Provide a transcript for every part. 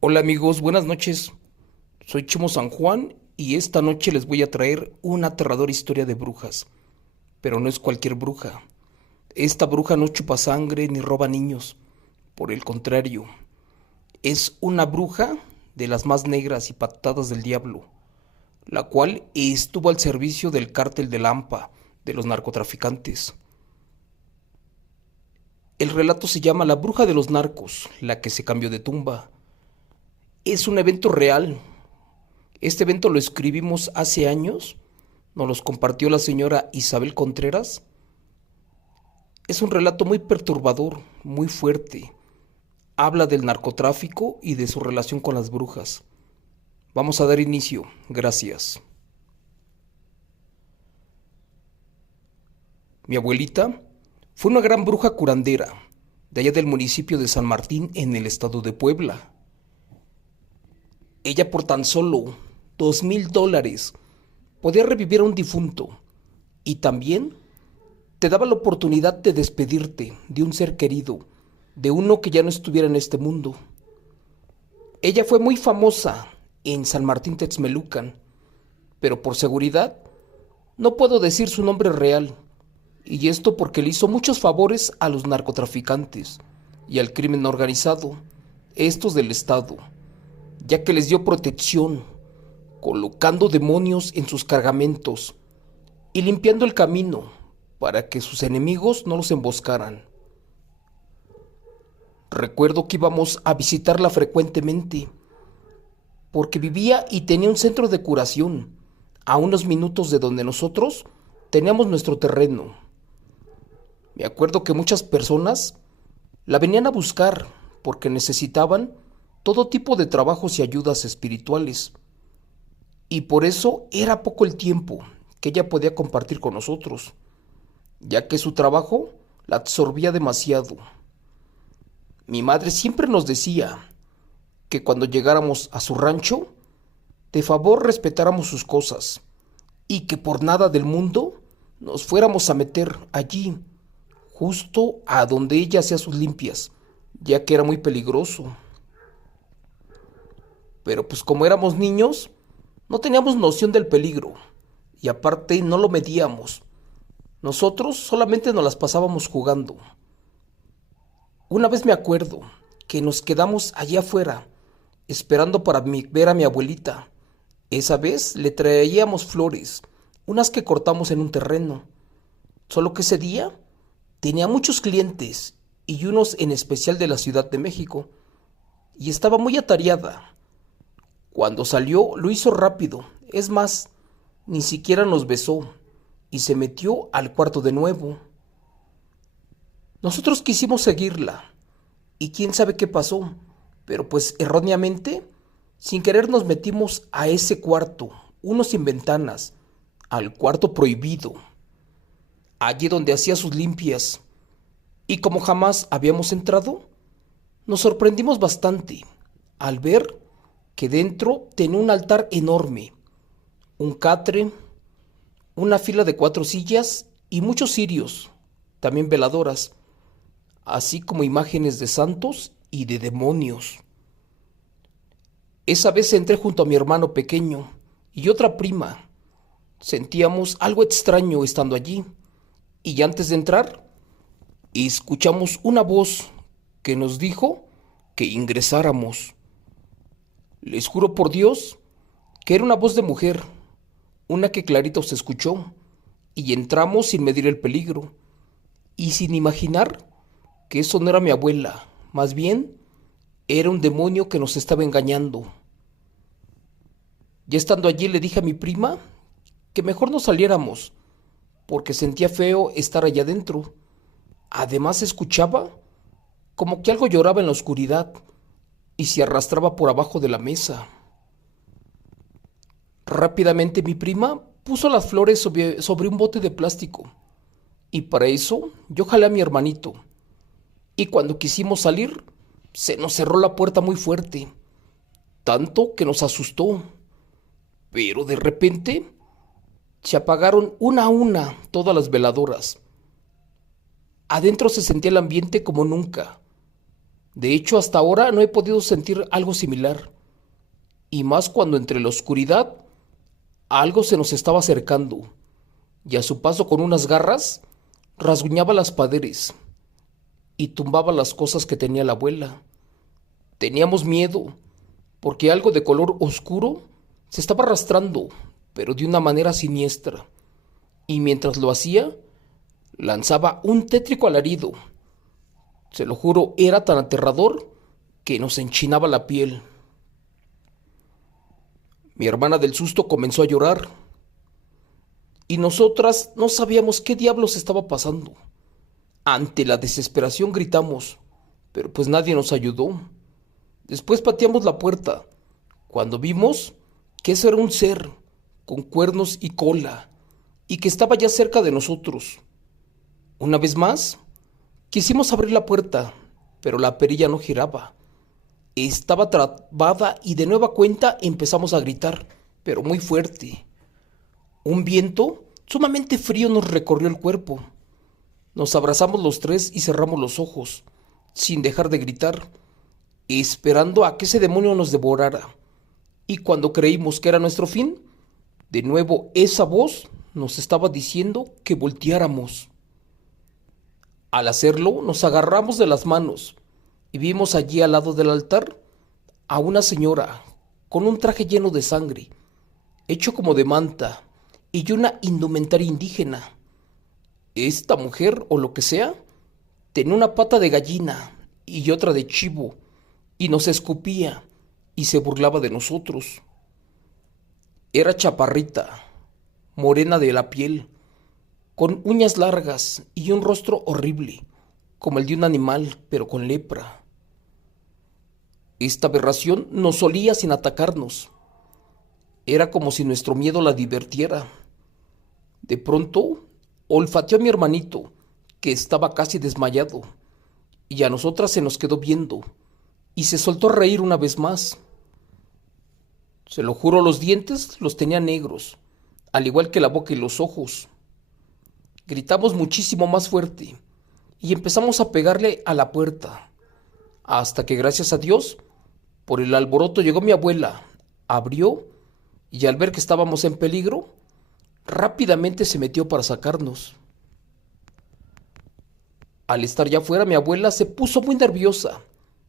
Hola amigos, buenas noches. Soy Chimo San Juan y esta noche les voy a traer una aterradora historia de brujas. Pero no es cualquier bruja. Esta bruja no chupa sangre ni roba niños. Por el contrario, es una bruja de las más negras y patadas del diablo, la cual estuvo al servicio del cártel de Lampa, de los narcotraficantes. El relato se llama La bruja de los narcos, la que se cambió de tumba. Es un evento real. Este evento lo escribimos hace años, nos los compartió la señora Isabel Contreras. Es un relato muy perturbador, muy fuerte. Habla del narcotráfico y de su relación con las brujas. Vamos a dar inicio. Gracias. Mi abuelita fue una gran bruja curandera, de allá del municipio de San Martín, en el estado de Puebla. Ella por tan solo $2,000 podía revivir a un difunto y también te daba la oportunidad de despedirte de un ser querido, de uno que ya no estuviera en este mundo. Ella fue muy famosa en San Martín Texmelucan, pero por seguridad no puedo decir su nombre real, y esto porque le hizo muchos favores a los narcotraficantes y al crimen organizado, estos del Estado, ya que les dio protección, colocando demonios en sus cargamentos y limpiando el camino para que sus enemigos no los emboscaran. Recuerdo que íbamos a visitarla frecuentemente, porque vivía y tenía un centro de curación, a unos minutos de donde nosotros teníamos nuestro terreno. Me acuerdo que muchas personas la venían a buscar porque necesitaban todo tipo de trabajos y ayudas espirituales, y por eso era poco el tiempo que ella podía compartir con nosotros, ya que su trabajo la absorbía demasiado. Mi madre siempre nos decía que cuando llegáramos a su rancho, de favor respetáramos sus cosas y que por nada del mundo nos fuéramos a meter allí, justo a donde ella hacía sus limpias, ya que era muy peligroso. Pero pues como éramos niños, no teníamos noción del peligro y aparte no lo medíamos. Nosotros solamente nos las pasábamos jugando. Una vez me acuerdo que nos quedamos allá afuera, esperando para ver a mi abuelita. Esa vez le traíamos flores, unas que cortamos en un terreno. Solo que ese día tenía muchos clientes y unos en especial de la Ciudad de México, y estaba muy atareada. Cuando salió lo hizo rápido, es más, ni siquiera nos besó, y se metió al cuarto de nuevo. Nosotros quisimos seguirla, y quién sabe qué pasó, pero pues erróneamente, sin querer nos metimos a ese cuarto, uno sin ventanas, al cuarto prohibido, allí donde hacía sus limpias, y como jamás habíamos entrado, nos sorprendimos bastante al ver que dentro tenía un altar enorme, un catre, una fila de 4 sillas y muchos cirios, también veladoras, así como imágenes de santos y de demonios. Esa vez entré junto a mi hermano pequeño y otra prima. Sentíamos algo extraño estando allí, y antes de entrar, escuchamos una voz que nos dijo que ingresáramos. Les juro por Dios que era una voz de mujer, una que clarito se escuchó, y entramos sin medir el peligro, y sin imaginar que eso no era mi abuela, más bien era un demonio que nos estaba engañando. Ya estando allí le dije a mi prima que mejor no saliéramos, porque sentía feo estar allá adentro. Además escuchaba como que algo lloraba en la oscuridad y se arrastraba por abajo de la mesa. Rápidamente mi prima puso las flores sobre un bote de plástico, y para eso yo jalé a mi hermanito, y cuando quisimos salir se nos cerró la puerta muy fuerte, tanto que nos asustó, pero de repente se apagaron una a una todas las veladoras. Adentro se sentía el ambiente como nunca. De hecho, hasta ahora no he podido sentir algo similar, y más cuando entre la oscuridad algo se nos estaba acercando, y a su paso con unas garras rasguñaba las paredes y tumbaba las cosas que tenía la abuela. Teníamos miedo, porque algo de color oscuro se estaba arrastrando, pero de una manera siniestra, y mientras lo hacía, lanzaba un tétrico alarido. Se lo juro, era tan aterrador que nos enchinaba la piel. Mi hermana del susto comenzó a llorar, y nosotras no sabíamos qué diablos estaba pasando. Ante la desesperación gritamos, pero pues nadie nos ayudó. Después pateamos la puerta, cuando vimos que eso era un ser con cuernos y cola, y que estaba ya cerca de nosotros. Una vez más, quisimos abrir la puerta, pero la perilla no giraba. Estaba trabada y de nueva cuenta empezamos a gritar, pero muy fuerte. Un viento sumamente frío nos recorrió el cuerpo. Nos abrazamos los tres y cerramos los ojos, sin dejar de gritar, esperando a que ese demonio nos devorara. Y cuando creímos que era nuestro fin, de nuevo esa voz nos estaba diciendo que volteáramos. Al hacerlo, nos agarramos de las manos y vimos allí al lado del altar a una señora con un traje lleno de sangre, hecho como de manta, y una indumentaria indígena. Esta mujer, o lo que sea, tenía una pata de gallina y otra de chivo, y nos escupía y se burlaba de nosotros. Era chaparrita, morena de la piel, con uñas largas y un rostro horrible, como el de un animal, pero con lepra. Esta aberración nos olía sin atacarnos. Era como si nuestro miedo la divirtiera. De pronto, olfateó a mi hermanito, que estaba casi desmayado, y a nosotras se nos quedó viendo, y se soltó a reír una vez más. Se lo juro, los dientes los tenía negros, al igual que la boca y los ojos. Gritamos muchísimo más fuerte, y empezamos a pegarle a la puerta, hasta que gracias a Dios, por el alboroto llegó mi abuela, abrió, y al ver que estábamos en peligro, rápidamente se metió para sacarnos. Al estar ya fuera, mi abuela se puso muy nerviosa,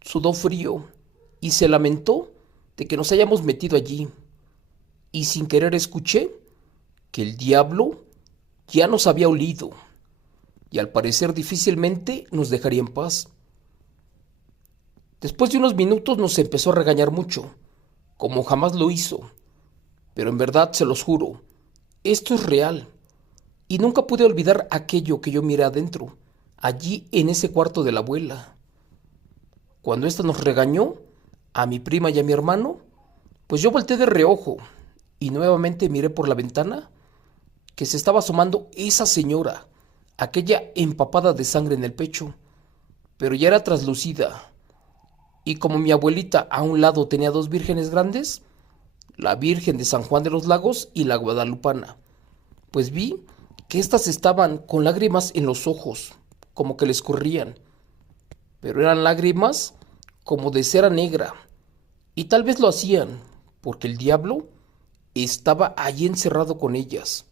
sudó frío y se lamentó de que nos hayamos metido allí. Y sin querer escuché que el diablo ya nos había olido y al parecer difícilmente nos dejaría en paz. Después de unos minutos nos empezó a regañar mucho, como jamás lo hizo, pero en verdad se los juro, esto es real, y nunca pude olvidar aquello que yo miré adentro, allí en ese cuarto de la abuela. Cuando ésta nos regañó, a mi prima y a mi hermano, pues yo volteé de reojo y nuevamente miré por la ventana que se estaba asomando esa señora, aquella empapada de sangre en el pecho, pero ya era traslucida. Y como mi abuelita a un lado tenía dos vírgenes grandes, la Virgen de San Juan de los Lagos y la Guadalupana, pues vi que éstas estaban con lágrimas en los ojos, como que les corrían, pero eran lágrimas como de cera negra, y tal vez lo hacían porque el diablo estaba allí encerrado con ellas.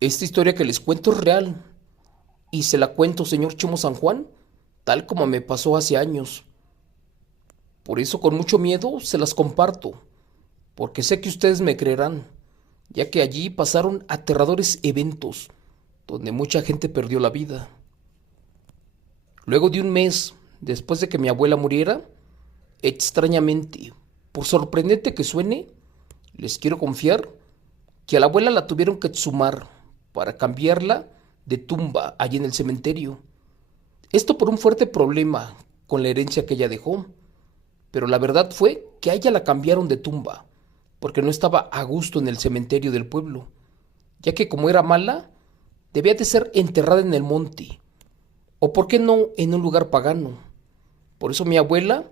Esta historia que les cuento es real, y se la cuento, señor Chemo San Juan, tal como me pasó hace años. Por eso con mucho miedo se las comparto, porque sé que ustedes me creerán, ya que allí pasaron aterradores eventos donde mucha gente perdió la vida. Luego de un mes, después de que mi abuela muriera, extrañamente, por sorprendente que suene, les quiero confiar que a la abuela la tuvieron que exhumar para cambiarla de tumba allí en el cementerio. Esto por un fuerte problema con la herencia que ella dejó. Pero la verdad fue que a ella la cambiaron de tumba, porque no estaba a gusto en el cementerio del pueblo, ya que como era mala, debía de ser enterrada en el monte, o por qué no en un lugar pagano. Por eso mi abuela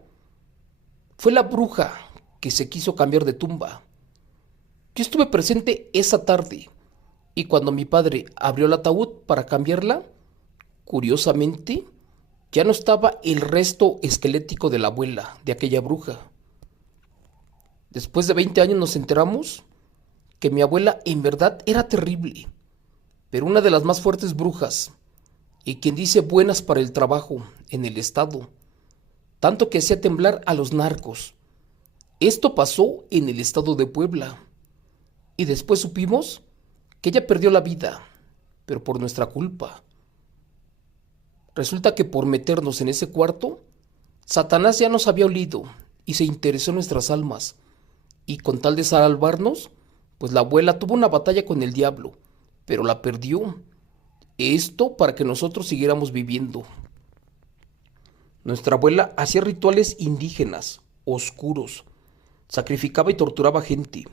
fue la bruja que se quiso cambiar de tumba. Yo estuve presente esa tarde, y cuando mi padre abrió el ataúd para cambiarla, curiosamente, Ya no estaba el resto esquelético de la abuela, de aquella bruja. Después de 20 años nos enteramos que mi abuela en verdad era terrible, pero una de las más fuertes brujas, y quien dice buenas para el trabajo en el estado, tanto que hacía temblar a los narcos. Esto pasó en el estado de Puebla, y después supimos que ella perdió la vida, pero por nuestra culpa. Resulta que por meternos en ese cuarto, Satanás ya nos había olido y se interesó en nuestras almas, y con tal de salvarnos, pues la abuela tuvo una batalla con el diablo, pero la perdió. Esto para que nosotros siguiéramos viviendo. Nuestra abuela hacía rituales indígenas, oscuros, sacrificaba y torturaba gente,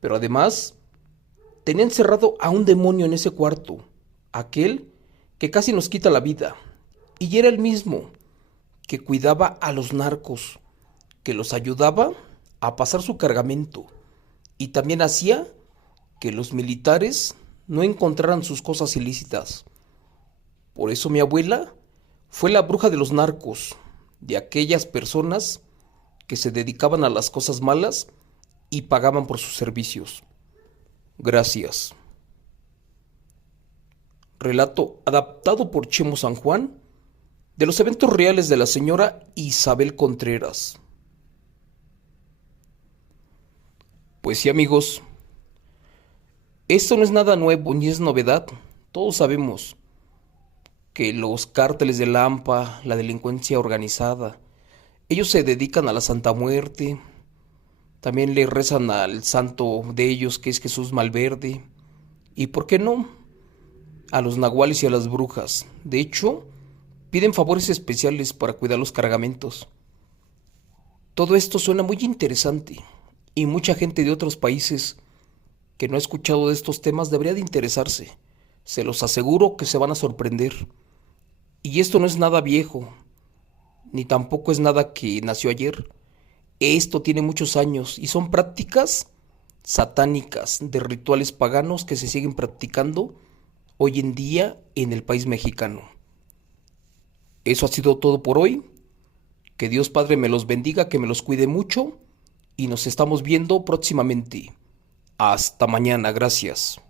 pero además tenía encerrado a un demonio en ese cuarto, aquel que casi nos quita la vida, y era el mismo que cuidaba a los narcos, que los ayudaba a pasar su cargamento, y también hacía que los militares no encontraran sus cosas ilícitas. Por eso mi abuela fue la bruja de los narcos, de aquellas personas que se dedicaban a las cosas malas y pagaban por sus servicios. Gracias. Relato adaptado por Chemo San Juan de los eventos reales de la señora Isabel Contreras. Pues sí, amigos, esto no es nada nuevo ni es novedad. Todos sabemos que los cárteles de Lampa, la delincuencia organizada, ellos se dedican a la Santa Muerte, también le rezan al santo de ellos que es Jesús Malverde, y ¿por qué no? A los nahuales y a las brujas. De hecho, piden favores especiales para cuidar los cargamentos. Todo esto suena muy interesante, y mucha gente de otros países que no ha escuchado de estos temas debería de interesarse. Se los aseguro que se van a sorprender. Y esto no es nada viejo, ni tampoco es nada que nació ayer. Esto tiene muchos años y son prácticas satánicas de rituales paganos que se siguen practicando hoy en día en el país mexicano. Eso ha sido todo por hoy. Que Dios Padre me los bendiga, que me los cuide mucho y nos estamos viendo próximamente. Hasta mañana, gracias.